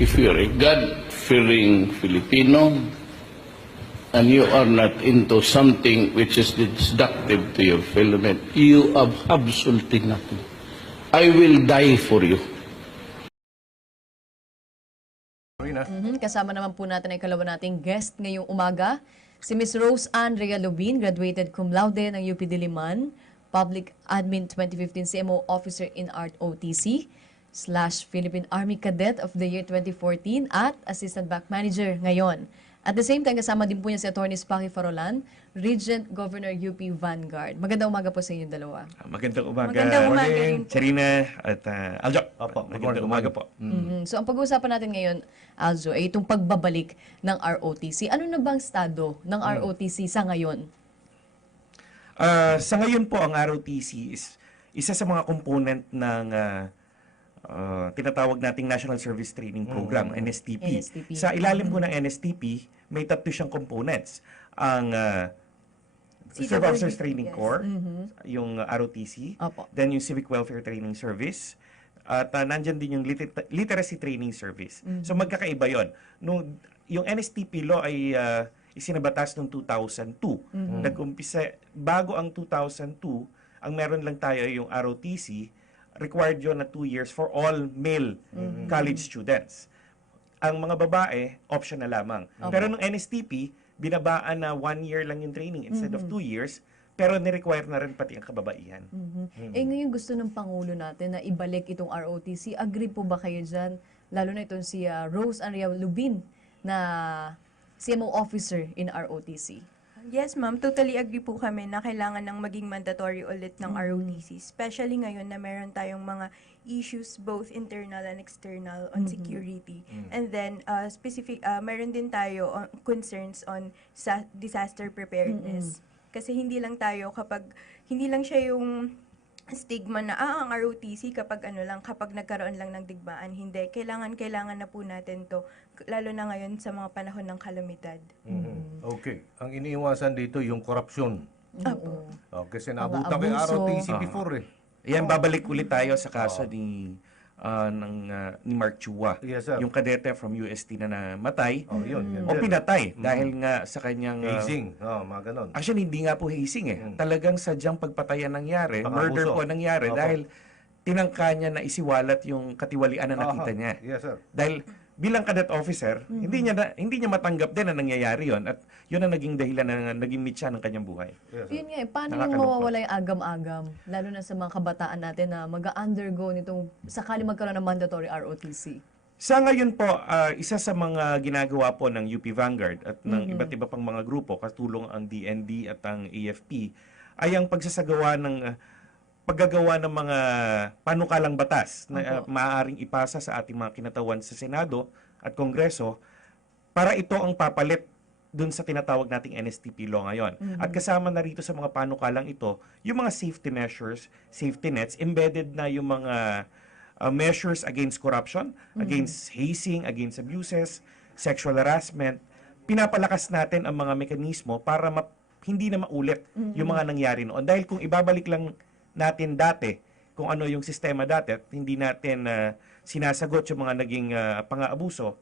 if you're a God-fearing Filipino and you are not into something which is destructive to your fellow men, you have absolutely nothing. I will die for you. Mhm, Kasama naman po natin ay kalawa nating guest ngayong umaga, si Miss Rose Andrea Lubin, graduated cum laude ng UP Diliman, Public Admin 2015 CMO Officer in Art OTC, slash Philippine Army Cadet of the Year 2014 at Assistant Back Manager ngayon. At the same time, kasama din po niya si Atty. Spaki Farolan, Regent Governor UP Vanguard. Magandang umaga po sa inyong dalawa. Magandang umaga. Magandang umaga rin po. Serena at uh, Aljo. Opo, Magandang umaga po. Mhm. So ang pag-uusapan natin ngayon, Aljo, ay itong pagbabalik ng ROTC. Ano na bang estado ng ROTC sa ngayon? Ah, sa ngayon po, ang ROTC is isa sa mga component ng ah, ah, tinatawag nating National Service Training Program, NSTP. NSTP. Sa ilalim po ng NSTP, may tatlo siyang components. Ang ah, Reserve CWD, Officers Training yes. Corps, yung ROTC, Opo. then yung Civic Welfare Training Service, at uh, nandyan din yung liter- Literacy Training Service. So magkakaiba yon. Nung, yung NSTP law ay uh, isinabatas noong 2002. Nag-umpisa, bago ang 2002, ang meron lang tayo yung ROTC, required yon na two years for all male college students. Ang mga babae, option na lamang. Pero nung NSTP, binabaan na one year lang yung training instead of two years, pero ni-require na rin pati ang kababaihan. Eh ngayon gusto ng Pangulo natin na ibalik itong ROTC. Agree po ba kayo dyan? Lalo na itong si ah, Rose Andrea Lubin na CMO officer in ROTC. Yes, ma'am. Totally agree po kami na kailangan ng maging mandatory ulit ng ROTC. Especially ngayon na meron tayong mga issues both internal and external on security. And then, uh, specific, uh, meron din tayo on, concerns on sa disaster preparedness. Kasi hindi lang tayo kapag, hindi lang siya yung stigma na ah, ang ROTC kapag ano lang, kapag nagkaroon lang ng digmaan. Hindi. Kailangan, kailangan na po natin to. Lalo na ngayon sa mga panahon ng kalamidad. Mhm. Okay. Ang iniiwasan dito yung korupsyon. Oo. Oh, kasi naabutan abuso. ROTC before eh. Yan, babalik ulit tayo sa kaso ni ah, ng, ah, ni Mark Chua. Yes, sir. Yung kadete from UST na namatay Oh, yun. yun o pinatay dahil nga sa kanyang... Hazing. Oh, mga ganon. Actually, hindi nga po hazing eh. Talagang sadyang pagpatayan nangyari, Pang-abuso. murder po nangyari Opo. dahil tinangka niya na isiwalat yung katiwalian na nakita Aha. niya. Yes, sir. Dahil bilang cadet officer, hindi niya na, hindi niya matanggap din na nangyayari yon at yun ang naging dahilan na naging mitya ng kanyang buhay. Yes. Yun nga eh, paano yung mawawala yung agam-agam? Lalo na sa mga kabataan natin na mag-undergo nitong sakali magkaroon ng mandatory ROTC. Sa ngayon po, ah, isa sa mga ginagawa po ng UP Vanguard at ng iba't iba pang mga grupo, katulong ang DND at ang AFP, ay ang pagsasagawa ng ah, paggagawa ng mga panukalang batas na ah, maaaring ipasa sa ating mga kinatawan sa Senado at Kongreso para ito ang papalit dun sa tinatawag nating NSTP law ngayon. At kasama na rito sa mga panukalang ito, yung mga safety measures, safety nets, embedded na yung mga uh, measures against corruption, against hazing, against abuses, sexual harassment. Pinapalakas natin ang mga mekanismo para ma- hindi na maulit yung mga nangyari noon. Dahil kung ibabalik lang natin dati, kung ano yung sistema dati, at hindi natin uh, sinasagot yung mga naging uh, pang-aabuso,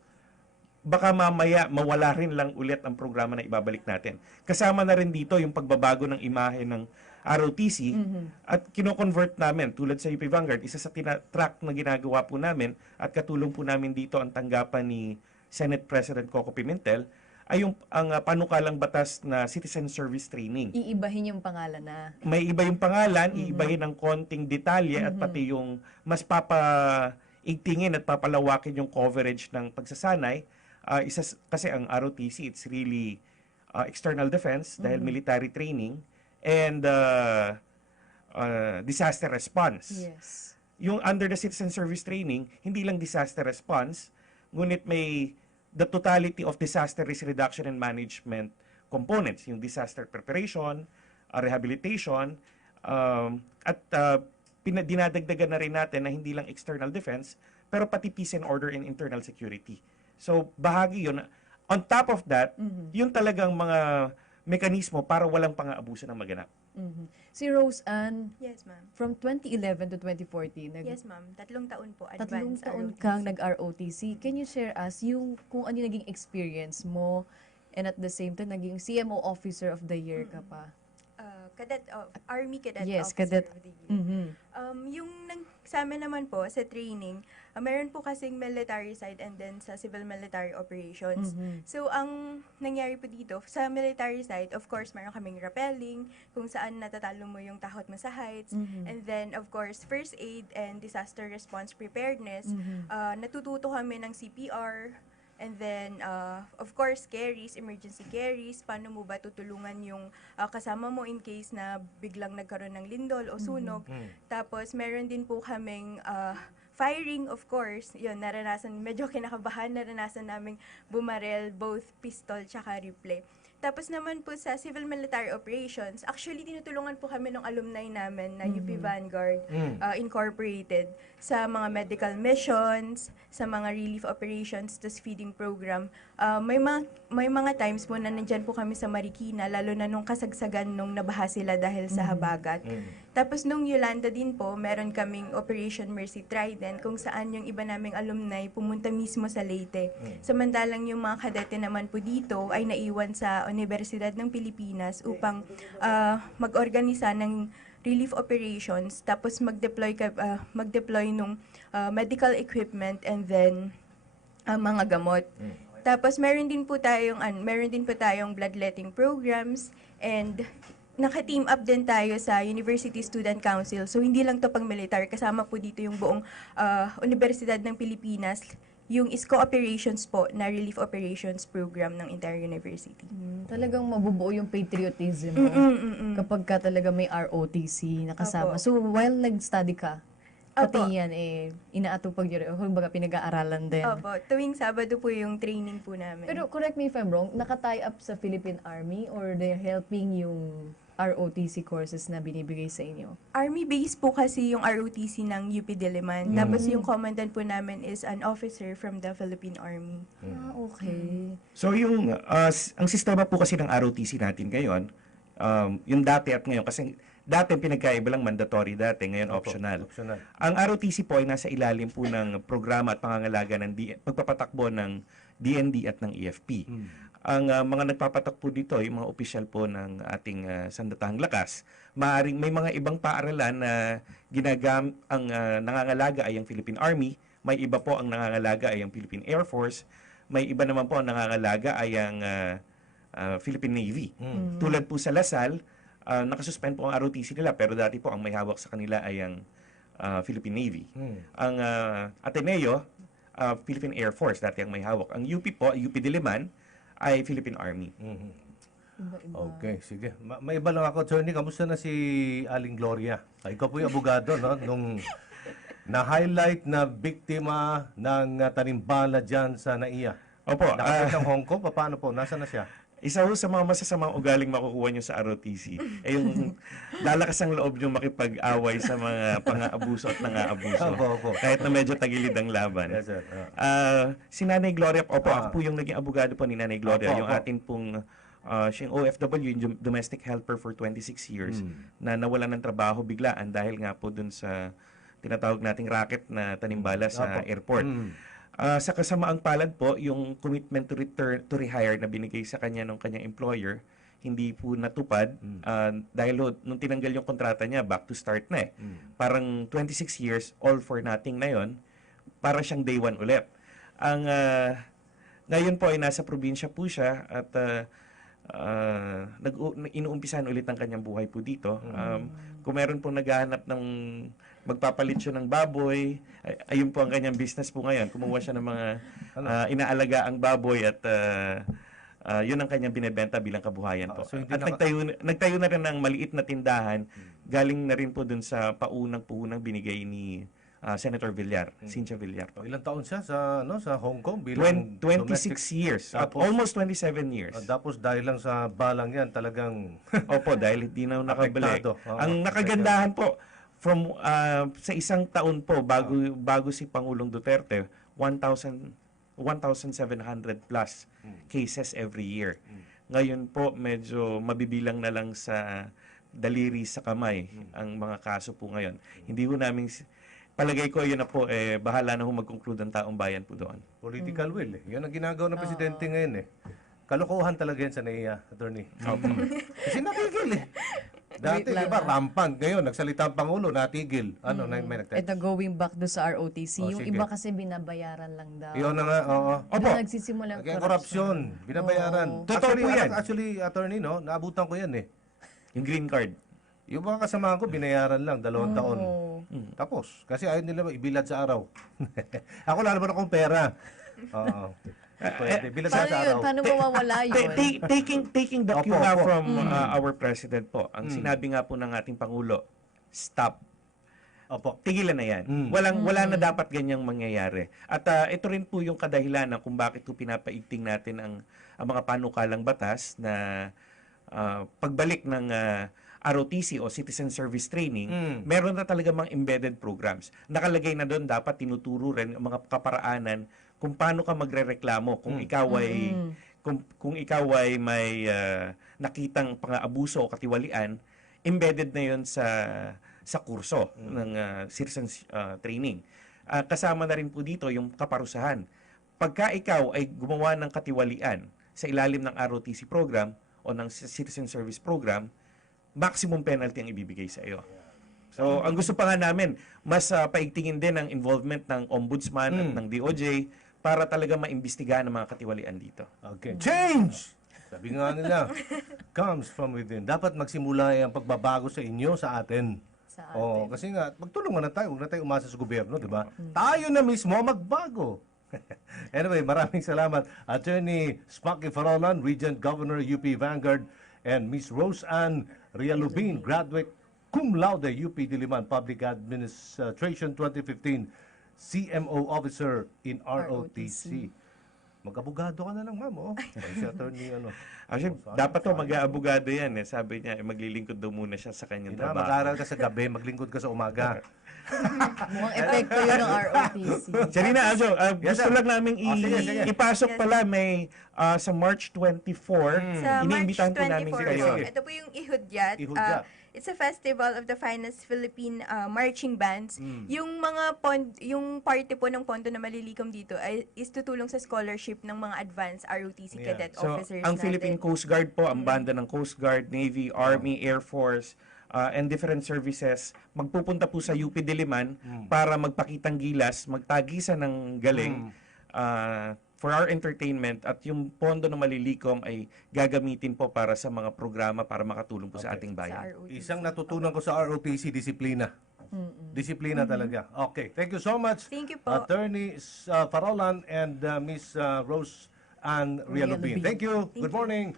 baka mamaya mawala rin lang ulit ang programa na ibabalik natin. Kasama na rin dito yung pagbabago ng imahe ng ROTC at kino-convert namin tulad sa UP Vanguard, isa sa tina-track na ginagawa po namin at katulong po namin dito ang tanggapan ni Senate President Coco Pimentel ay yung ang uh, panukalang batas na citizen service training. Iibahin yung pangalan na May iba yung pangalan, iibahin ng konting detalye at pati yung mas papaigtingin at papalawakin yung coverage ng pagsasanay. Ah, isa kasi ang ROTC, it's really ah, external defense dahil military training and ah, ah, disaster response. Yes. Yung under the citizen service training, hindi lang disaster response, ngunit may the totality of disaster risk reduction and management components, yung disaster preparation, uh, rehabilitation, um, at uh, dinadagdagan na rin natin na hindi lang external defense, pero pati peace and order and internal security. So, bahagi yun. On top of that, yun talagang mga mekanismo para walang pang-aabuso ng maganap. Mhm. Si Rose Ann, Yes, ma'am. from 2011 to 2014, nag Yes, ma'am. Tatlong taon po, tatlong taon ROTC. kang nag-ROTC. Can you share us yung kung ano yung naging experience mo and at the same time, naging CMO Officer of the Year ka pa? Uh, cadet, of Army Cadet Yes, Officer cadet. of the Year. Mhm. Um, yung nang, sa amin naman po, sa training, uh, meron po kasing military side and then sa civil military operations. Mhm. So, ang nangyari po dito, sa military side, of course, meron kaming rappelling, kung saan natatalo mo yung takot mo sa heights. Mhm. And then, of course, first aid and disaster response preparedness. Mhm. Uh, natututo kami ng CPR. And then, uh, of course, carries, emergency carries. Paano mo ba tutulungan yung uh, kasama mo in case na biglang nagkaroon ng lindol o sunog. Tapos, meron din po kaming uh, firing, of course. Yun, naranasan, medyo kinakabahan, naranasan naming bumarel, both pistol tsaka replay. Tapos naman po sa civil military operations, actually tinutulungan po kami ng alumni namin na UP Vanguard uh, Incorporated sa mga medical missions, sa mga relief operations, tas feeding program. Uh, may, mga, may mga times po na nandyan po kami sa Marikina, lalo na nung kasagsagan nung nabaha sila dahil sa habagat. Tapos nung Yolanda din po, meron kaming Operation Mercy Trident kung saan yung iba naming alumni pumunta mismo sa Leyte. Samantalang yung mga kadete naman po dito ay naiwan sa Universidad ng Pilipinas upang ah, mag-organisa ng relief operations tapos mag-deploy ka, ah, mag-deploy nung ah, medical equipment and then ah, mga gamot. Tapos meron din po tayong an, meron din po tayong bloodletting programs and naka-team up din tayo sa University Student Council. So hindi lang to pang militar, kasama po dito yung buong ah, Universidad ng Pilipinas, yung ISCO operations po na relief operations program ng entire university. Mm, Talagang mabubuo yung patriotism mo Mm-mm-mm. kapag ka talaga may ROTC nakasama. Opo. So, while nag-study ka, pati Opo. yan eh, inaatupag yun, kumbaga pinag-aaralan din. Opo, tuwing Sabado po yung training po namin. Pero correct me if I'm wrong, naka-tie up sa Philippine Army or they're helping yung ROTC courses na binibigay sa inyo? Army base po kasi yung ROTC ng UP Diliman. Tapos yung commandant po namin is an officer from the Philippine Army. Ah, okay. So yung uh, s- ang sistema po kasi ng ROTC natin ngayon, um, yung dati at ngayon kasi dati pinagkaiba lang mandatory dati, ngayon Opo, optional. Optional. Ang ROTC po ay nasa ilalim po ng programa at pangangalaga ng D- pagpapatakbo ng DND at ng EFP. Ang uh, mga nagpapatakbo dito, yung mga opisyal po ng ating uh, sandatahang lakas, maaring may mga ibang paaralan na ginagam ang uh, nangangalaga ay ang Philippine Army, may iba po ang nangangalaga ay ang Philippine Air Force, may iba naman po ang nangangalaga ay ang uh, uh, Philippine Navy. Tulad po sa Lasal, uh, nakasuspend po ang ROTC nila pero dati po ang may hawak sa kanila ay ang uh, Philippine Navy. Ang uh, Ateneo, uh, Philippine Air Force, dati ang may hawak. Ang UP po, UP Diliman, ay Philippine Army. Iba-iba. Okay, sige. Ma- may iba lang ako, attorney. Kamusta na si Aling Gloria? Ah, ikaw po yung abogado, no? Nung na-highlight na biktima ng uh, tanimbala dyan sa NAIA. Opo, Nakapit ah, ng Hong Kong, paano po? Nasaan na siya? Isa ho sa mga masasamang ugaling makukuha nyo sa ROTC ay yung lalakas ang loob nyo makipag-away sa mga pang-aabuso at nang-aabuso. Opo, opo. Kahit na medyo tagilid ang laban. Yes, sir. Ah. Ah, si Nanay Gloria, opo, Ah. ako po yung naging abogado po ni Nanay Gloria, Opo, yung opo. atin pong ah, siya yung OFW, yung dom- domestic helper for 26 years, Hmm. na nawalan ng trabaho biglaan dahil nga po dun sa tinatawag nating racket na tanimbala sa Opo. airport. Mm. Ah, sa kasamaang palad po, yung commitment to return to rehire na binigay sa kanya ng kanyang employer, hindi po natupad Ah, dahil ho, nung tinanggal yung kontrata niya, back to start na eh. Parang 26 years, all for nothing na yon para siyang day one ulit. Ang ah, ngayon po ay nasa probinsya po siya at ah, ah, nag inuumpisahan ulit ang kanyang buhay po dito. Um, kung meron pong naghahanap ng magpapalit siya ng baboy, ay, ayun po ang kanyang business po ngayon. Kumuha siya ng mga ah, inaalaga ang baboy at ah, ah, yun ang kanyang binebenta bilang kabuhayan po. Ah, so at naka- nagtayo, nagtayo na rin ng maliit na tindahan, galing na rin po dun sa paunang-puunang binigay ni ah, Senator Villar, Cynthia Villar. Oh, ilang taon siya sa ano sa Hong Kong bilang 26 domestic- years, Tapos- almost 27 years. Ah, tapos dahil lang sa balang yan, talagang Opo, dahil hindi na nakabalik. Oo, Ang nakagandahan po, from ah, sa isang taon po, bago, bago si Pangulong Duterte, 1,000 1,700 plus cases every year. Ngayon po, medyo mabibilang na lang sa daliri sa kamay ang mga kaso po ngayon. Hindi ho namin palagay ko yun na po eh bahala na ho mag-conclude ang taong bayan po doon. Political will eh. Yan ang ginagawa ng presidente ngayon eh. Kalokohan talaga yan sa NAIA, attorney. Kasi natigil eh. Dati, di ba, rampant. Ngayon, nagsalita ang Pangulo, natigil. Ano, na, may nagtext. Ito going back do sa ROTC, Oh, yung sige. iba kasi binabayaran lang daw. Yun na nga, oo. Opo. Doon nagsisimula ang Kaya korupsyon, binabayaran. Oo. Totoo actually, po yan. Actually, attorney, no, naabutan ko yan eh. Yung green card. Yung mga kasama ko, binayaran lang, dalawang taon. Oo. Tapos, kasi ayaw nila ibilad sa araw. Ako wala naman akong pera. Oo. Pwede, bilad sa Paano yun? araw. Paano mawawala yun? ta- taking taking the Opo, cue nga opo. from uh, our president po. Ang sinabi nga po ng ating pangulo, stop. Opo. Tigilan na 'yan. Mm. Walang wala na dapat ganyang mangyayari. At uh, ito rin po yung kadahilanan kung bakit po pinapaigting natin ang ang mga panukalang batas na uh, pagbalik ng uh, ROTC o Citizen Service Training, Mm. meron na talaga mga embedded programs. Nakalagay na doon dapat tinuturo rin ang mga kaparaanan kung paano ka magrereklamo kung ikaw ay kung, kung ikaw ay may uh, nakitang pang-abuso o katiwalian, embedded na 'yon sa sa kurso ng uh, citizen uh, training. Ah, kasama na rin po dito yung kaparusahan. Pagka ikaw ay gumawa ng katiwalian sa ilalim ng ROTC program o ng citizen service program, maximum penalty ang ibibigay sa iyo. So, ang gusto pa nga namin, mas ah, paigtingin din ang involvement ng ombudsman at ng DOJ para talaga maimbestigahan ang mga katiwalian dito. Okay. Change! Sabi nga nila, comes from within. Dapat magsimula ang pagbabago sa inyo, sa atin. Sa Oo, kasi nga, magtulungan na tayo. Huwag na tayo umasa sa gobyerno, di ba? Tayo na mismo magbago. anyway, maraming salamat. Attorney Sparky Farolan, Regent Governor UP Vanguard, and Miss Rose Ann Rialubin, graduate cum laude UP Diliman Public Administration 2015, CMO Officer in ROTC. Mag-abogado ka na lang, ma'am. Oh. Ay, si attorney, ano. Actually, Oh, dapat to mag-aabogado yan. Eh. Sabi niya, eh, maglilingkod daw muna siya sa kanyang trabaho. mag-aaral ka sa gabi, maglingkod ka sa umaga. Mukhang epekto yun ng ROTC. Sarina, also, uh, Yes, gusto sir. lang namin i- Oh, sige, sige. ipasok Yes. pala may uh, sa March 24, Sa March iniimbitahan po namin 24 kayo. ito po yung Ihudyat. Ihudyat. Uh, it's a festival of the finest Philippine uh, marching bands. Hmm. Yung mga pond, yung party po ng pondo na malilikom dito ay is tutulong sa scholarship ng mga advanced ROTC Yeah. cadet So, officers ang natin. Philippine Coast Guard po, ang banda ng Coast Guard, Navy, Army, Air Force, uh, and different services, magpupunta po sa UP Diliman para magpakitang gilas, magtagisan ng galing uh, for our entertainment at yung pondo na malilikom ay gagamitin po para sa mga programa para makatulong po sa ating sa bayan. ROTC. Isang natutunan ko sa ROTC, disiplina. Disiplina talaga. Okay, thank you so much. Thank you po. Attorney uh, Farolan and uh, Miss uh, Rose Ann Rialubin. Rialubin. Thank you. Good morning.